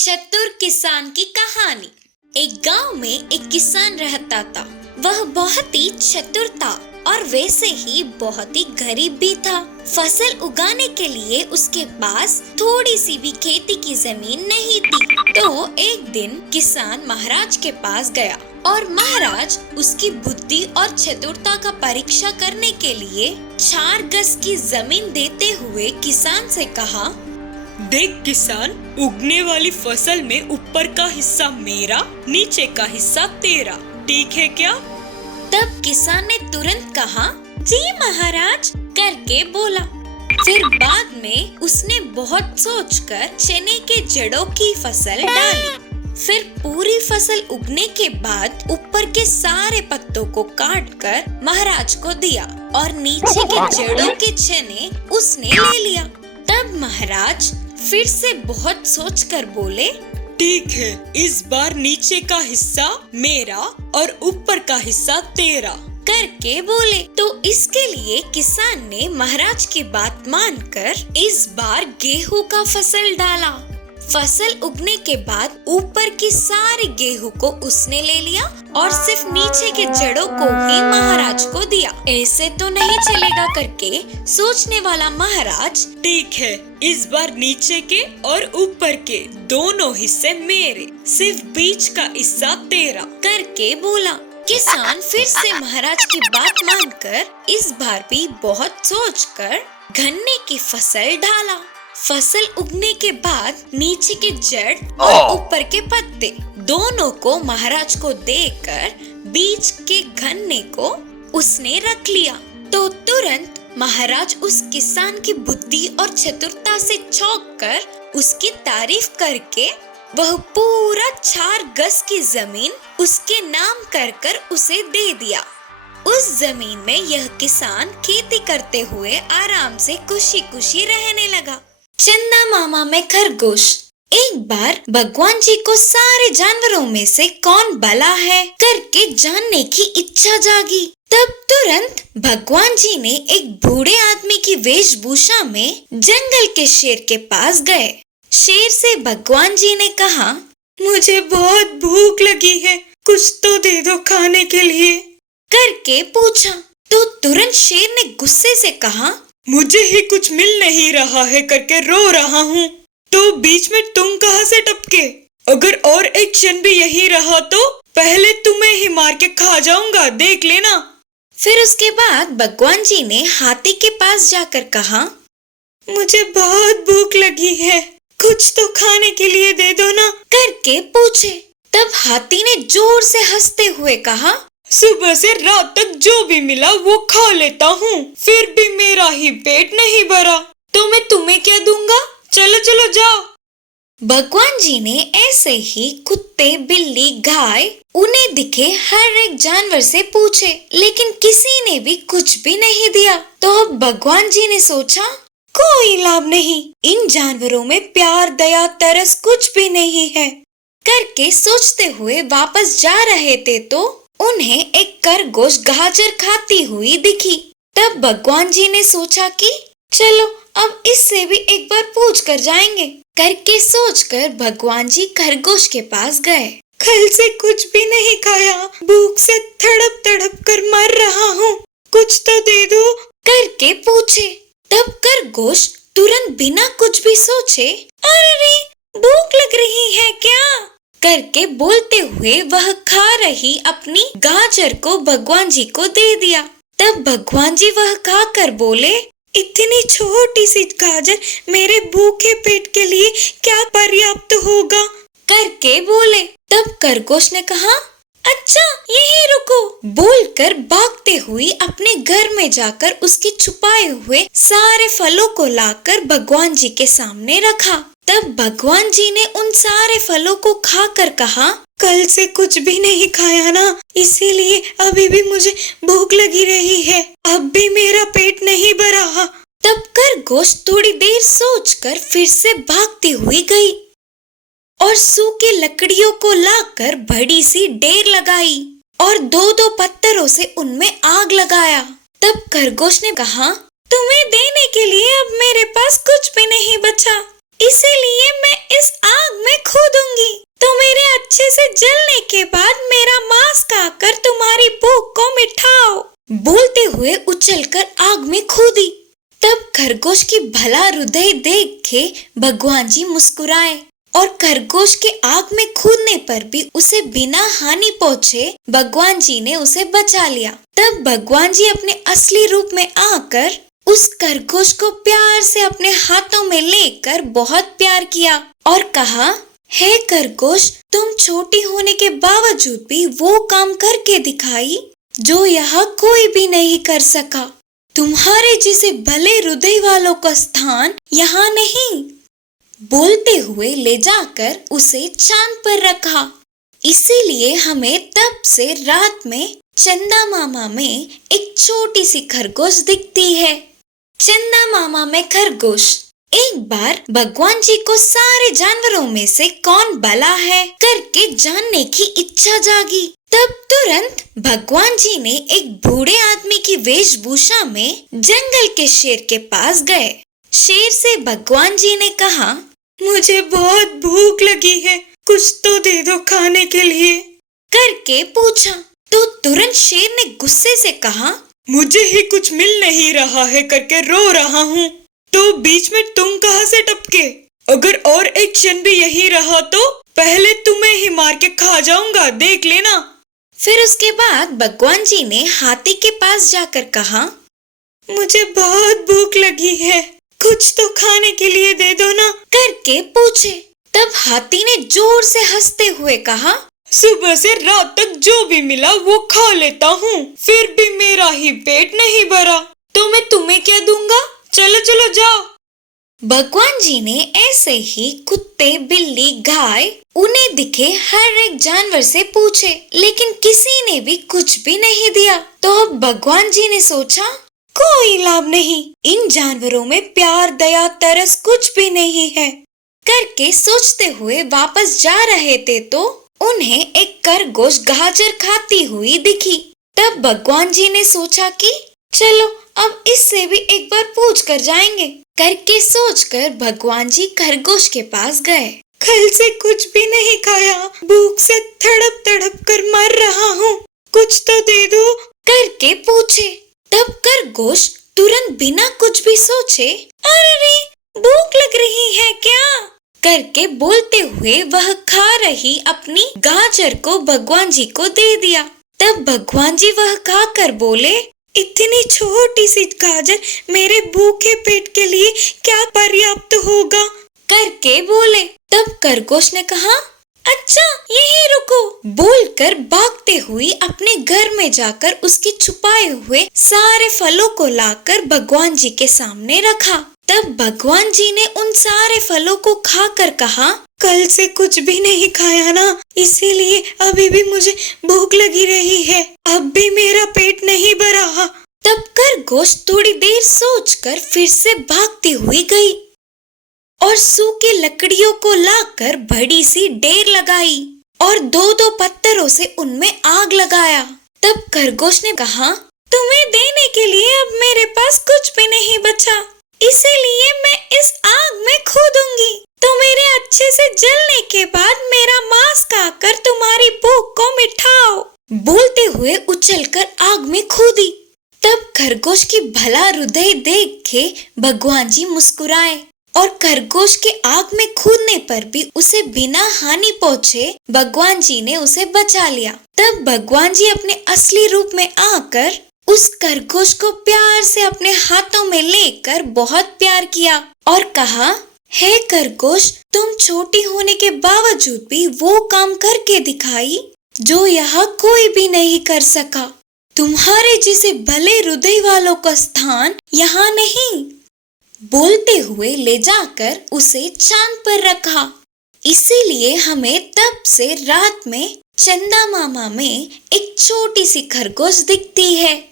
चतुर किसान की कहानी। एक गांव में एक किसान रहता था। वह बहुत ही चतुर था और वैसे ही बहुत ही गरीब भी था। फसल उगाने के लिए उसके पास थोड़ी सी भी खेती की जमीन नहीं थी। तो एक दिन किसान महाराज के पास गया और महाराज उसकी बुद्धि और चतुरता का परीक्षा करने के लिए 4 गज की जमीन देते हुए किसान से कहा, देख किसान, उगने वाली फसल में ऊपर का हिस्सा मेरा, नीचे का हिस्सा तेरा, ठीक है क्या? तब किसान ने तुरंत कहा, जी महाराज करके बोला। फिर बाद में उसने बहुत सोचकर चने के जड़ों की फसल डाली। फिर पूरी फसल उगने के बाद ऊपर के सारे पत्तों को काटकर महाराज को दिया और नीचे के जड़ों के चने उसने ले लिया। तब महाराज फिर से बहुत सोचकर बोले, ठीक है, इस बार नीचे का हिस्सा मेरा और ऊपर का हिस्सा तेरा करके बोले। तो इसके लिए किसान ने महाराज की बात मानकर इस बार गेहूं का फसल डाला। फसल उगने के बाद ऊपर की सारी गेहूं को उसने ले लिया और सिर्फ नीचे के जड़ों को ही महाराज को दिया। ऐसे तो नहीं चलेगा करके सोचने वाला महाराज, ठीक है, इस बार नीचे के और ऊपर के दोनों हिस्से मेरे, सिर्फ बीच का हिस्सा तेरा करके बोला। किसान फिर से महाराज की बात मानकर इस बार भी बहुत सोचकर गन्ने की फसल डाला। फसल उगने के बाद नीचे के जड़ और ऊपर के पत्ते दोनों को महाराज को देकर बीच के गन्ने को उसने रख लिया। तो तुरंत महाराज उस किसान की बुद्धि और चतुरता से चौंक कर उसकी तारीफ करके वह पूरा 4 गज की जमीन उसके नाम कर उसे दे दिया। उस जमीन में यह किसान खेती करते हुए आराम से खुशी खुशी रहने लगा। चंदा मामा में खरगोश। एक बार भगवान जी को सारे जानवरों में से कौन भला है करके जानने की इच्छा जागी। तब तुरंत भगवान जी ने एक बूढ़े आदमी की वेशभूषा में जंगल के शेर के पास गए। शेर से भगवान जी ने कहा, मुझे बहुत भूख लगी है, कुछ तो दे दो खाने के लिए करके पूछा। तो तुरंत शेर ने गुस्से से कहा, मुझे ही कुछ मिल नहीं रहा है करके रो रहा हूँ, तो बीच में तुम कहाँ से टपके? अगर और एक क्षण भी यही रहा तो पहले तुम्हें ही मार के खा जाऊंगा, देख लेना। फिर उसके बाद भगवान जी ने हाथी के पास जाकर कहा, मुझे बहुत भूख लगी है, कुछ तो खाने के लिए दे दो ना करके पूछे। तब हाथी ने जोर से हंसते हुए कहा, सुबह से रात तक जो भी मिला वो खा लेता हूँ, फिर भी मेरा ही पेट नहीं भरा, तो मैं तुम्हें क्या दूंगा? चलो चलो जाओ। भगवान जी ने ऐसे ही कुत्ते, बिल्ली, गाय उन्हें दिखे हर एक जानवर से पूछे, लेकिन किसी ने भी कुछ भी नहीं दिया। तो अब भगवान जी ने सोचा, कोई लाभ नहीं, इन जानवरों में प्यार, दया, तरस कुछ भी नहीं है करके सोचते हुए वापस जा रहे थे तो उन्हें एक खरगोश गाजर खाती हुई दिखी। तब भगवान जी ने सोचा कि चलो अब इससे भी एक बार पूछ कर जाएंगे करके सोचकर भगवान जी खरगोश के पास गए। कल से कुछ भी नहीं खाया, भूख से तड़प तड़प कर मर रहा हूँ, कुछ तो दे दो करके पूछे। तब खरगोश तुरंत बिना कुछ भी सोचे, अरे भूख लग रही है क्या करके बोलते हुए वह खा रही अपनी गाजर को भगवान जी को दे दिया। तब भगवान जी वह खाकर बोले, इतनी छोटी सी गाजर मेरे भूखे पेट के लिए क्या पर्याप्त होगा करके बोले। तब खरगोश ने कहा, अच्छा यहीं रुको बोलकर भागते हुए अपने घर में जाकर उसके छुपाए हुए सारे फलों को लाकर भगवान जी के सामने रखा। तब भगवान जी ने उन सारे फलों को खाकर कहा, कल से कुछ भी नहीं खाया ना, इसीलिए अभी भी मुझे भूख लगी रही है, अब भी मेरा पेट नहीं भरा। तब खरगोश थोड़ी देर सोचकर फिर से भागती हुई गई और सूखी लकड़ियों को लाकर बड़ी सी ढेर लगाई और 2-2 पत्थरों से उनमें आग लगाया। तब खरगोश ने कहा, तुम्हें देने के लिए अब मेरे पास कुछ भी नहीं बचा, इसीलिए मैं इस आग में कूदूंगी। तो मेरे अच्छे से जलने के बाद मेरा मांस खाकर तुम्हारी भूख को मिटाओ। बोलते हुए उछलकर आग में कूदी। तब खरगोश की भला हृदय देख के भगवान जी मुस्कुराए और खरगोश के आग में कूदने पर भी उसे बिना हानि पहुँचे भगवान जी ने उसे बचा लिया। तब भगवान जी अपने असली रूप में आकर उस खरगोश को प्यार से अपने हाथों में लेकर बहुत प्यार किया और कहा, हे खरगोश, तुम छोटी होने के बावजूद भी वो काम करके दिखाई जो यहाँ कोई भी नहीं कर सका। तुम्हारे जैसे भले हृदय वालों का स्थान यहाँ नहीं। बोलते हुए ले जाकर उसे चांद पर रखा। इसीलिए हमें तब से रात में चंदा मामा में एक छोटी सी खरगोश दिखती है। चंदा मामा में खरगोश। एक बार भगवान जी को सारे जानवरों में से कौन भला है करके जानने की इच्छा जागी। तब तुरंत भगवान जी ने एक बूढ़े आदमी की वेशभूषा में जंगल के शेर के पास गए। शेर से भगवान जी ने कहा, मुझे बहुत भूख लगी है, कुछ तो दे दो खाने के लिए करके पूछा। तो तुरंत शेर ने गुस्से से कहा, मुझे ही कुछ मिल नहीं रहा है करके रो रहा हूँ, तो बीच में तुम कहाँ से टपके? अगर और एक क्षण भी यही रहा तो पहले तुम्हें ही मार के खा जाऊंगा, देख लेना। फिर उसके बाद भगवान जी ने हाथी के पास जाकर कहा, मुझे बहुत भूख लगी है, कुछ तो खाने के लिए दे दो ना करके पूछे। तब हाथी ने जोर से हंसते हुए कहा, सुबह से रात तक जो भी मिला वो खा लेता हूँ, फिर भी मेरा ही पेट नहीं भरा, तो मैं तुम्हें क्या दूंगा? चलो चलो जाओ। भगवान जी ने ऐसे ही कुत्ते, बिल्ली, गाय, उन्हें दिखे हर एक जानवर से पूछे, लेकिन किसी ने भी कुछ भी नहीं दिया। तो अब भगवान जी ने सोचा, कोई लाभ नहीं, इन जानवरों में प्यार, दया, तरस कुछ भी नहीं है करके सोचते हुए वापस जा रहे थे तो उन्हें एक खरगोश गाजर खाती हुई दिखी। तब भगवान जी ने सोचा कि चलो अब इससे भी एक बार पूछ कर जाएंगे करके सोचकर भगवान जी खरगोश के पास गए। कल से कुछ भी नहीं खाया, भूख से तड़प तड़प कर मर रहा हूँ, कुछ तो दे दो करके पूछे। तब खरगोश तुरंत बिना कुछ भी सोचे, अरे भूख लग रही है क्या करके बोलते हुए वह खा रही अपनी गाजर को भगवान जी को दे दिया। तब भगवान जी वह खाकर बोले, इतनी छोटी सी गाजर मेरे भूखे पेट के लिए क्या पर्याप्त होगा करके बोले। तब खरगोश ने कहा, अच्छा यहीं रुको बोलकर भागते हुए अपने घर में जाकर उसके छुपाए हुए सारे फलों को लाकर भगवान जी के सामने रखा। तब भगवान जी ने उन सारे फलों को खाकर कहा, कल से कुछ भी नहीं खाया ना, इसीलिए अभी भी मुझे भूख लगी रही है, अब भी मेरा पेट नहीं भरा। तब खरगोश थोड़ी देर सोचकर फिर से भागती हुई गई और सूखी लकड़ियों को लाकर बड़ी सी ढेर लगाई और दो दो पत्थरों से उनमें आग लगाया। तब खरगोश ने कहा, तुम्हें देने के लिए अब मेरे पास कुछ भी नहीं बचा, इसीलिए मैं इस आग में कूदूंगी। तो मेरे अच्छे से जलने के बाद मेरा मांस खाकर तुम्हारी भूख को मिटाओ। बोलते हुए उछलकर आग में कूदी। तब खरगोश की भला हृदय देख के भगवान जी मुस्कुराए और खरगोश के आग में कूदने पर भी उसे बिना हानि पहुँचे भगवान जी ने उसे बचा लिया। तब भगवान जी अपने असली रूप में आकर उस खरगोश को प्यार से अपने हाथों में लेकर बहुत प्यार किया और कहा, हे खरगोश, तुम छोटी होने के बावजूद भी वो काम करके दिखाई जो यहाँ कोई भी नहीं कर सका। तुम्हारे जैसे भले हृदय वालों का स्थान यहाँ नहीं। बोलते हुए ले जाकर उसे चांद पर रखा। इसीलिए हमें तब से रात में चंदा मामा में एक छोटी सी खरगोश दिखती है।